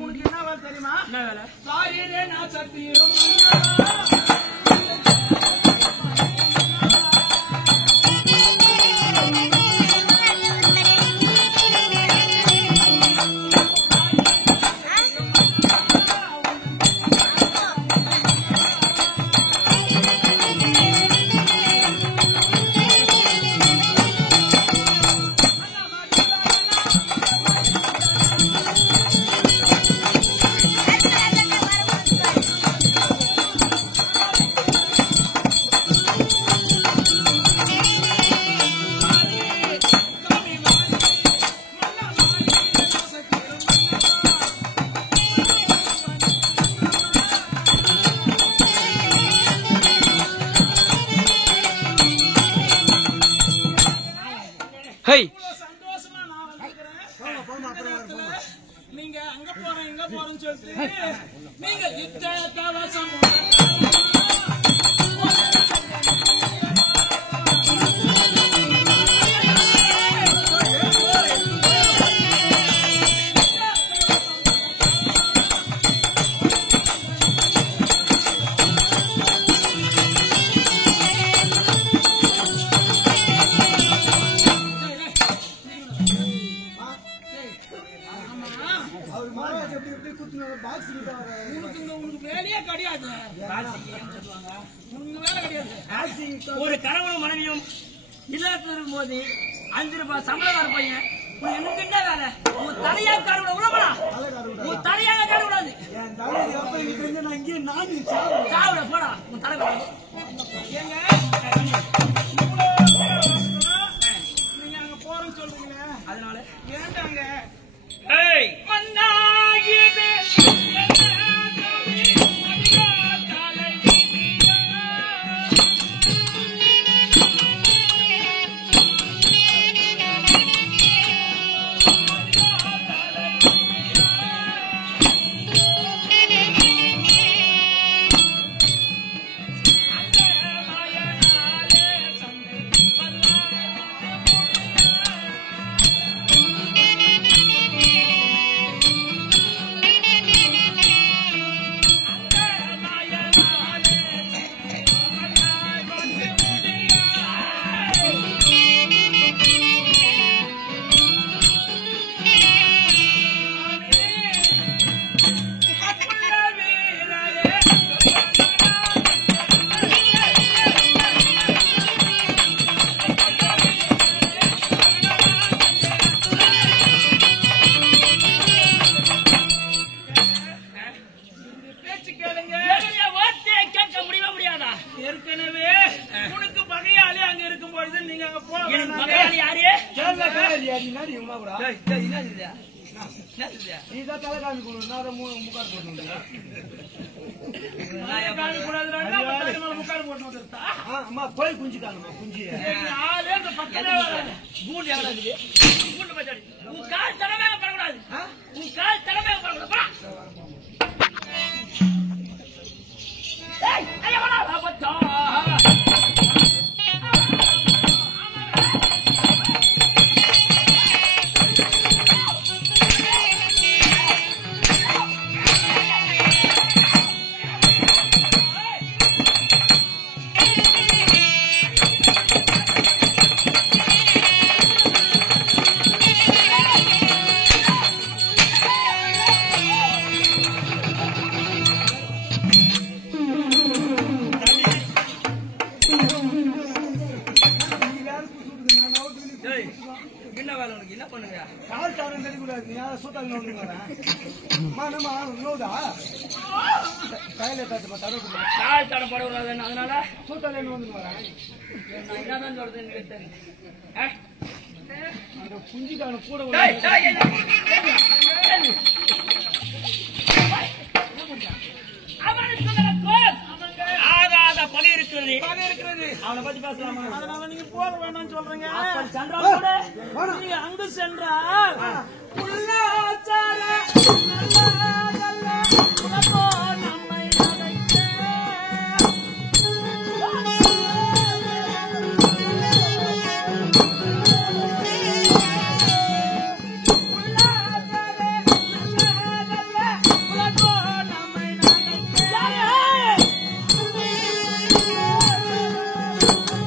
உனக்கு என்ன வேலை தெரியுமா? என்ன வேலை? சாயிரே நான் சத்தியம் சந்தோஷமா நான் வந்திருக்கிறேன். நீங்க அங்க போறேன் இங்க போறேன்னு சொல்லிட்டு நீங்க இத்தவசம் ஒரு கணவனும் மனைவியும் இல்லத்தில் இருக்கும் போது 5 ரூபாய் சம்பளம் வர பையன் எனக்கு என்ன வேலை? உங்க தலையா கார விட உங்க தலையாக கார விடாது. சாவிட போடா உன் தலை நீங்க அங்க போறேன்னு சொல்றீங்க. அதனால ஏண்டாங்க போய் குஞ்சுக்காங்க குஞ்சு கால் தலைமையாக படக்கூடாது. உன் கால் தலைமையாக படக்கூடாது. என்ன பண்ணுங்க கால் தரம் தெரியக்கூடாது. நீ யாரும் சூத்தாங்க ஒண்ணு வரேன் கையில கால் தடம் படக்கூடாது. அதனால சூத்தாங்க வந்து வரேன். என்னதான் சொல்றது அந்த குஞ்சுக்கான கூட பலி இருக்கிறது. அவனை பத்தி பேசலாமா? அதனால நீங்க போக வேணாம்னு சொல்றீங்க. நீங்க அங்கு சென்றால் ஆ